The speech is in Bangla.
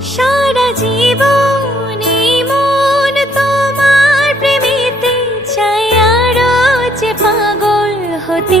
সারা জীবন মন তোমার প্রেমেতে চাই আরও যে পাগল হতে।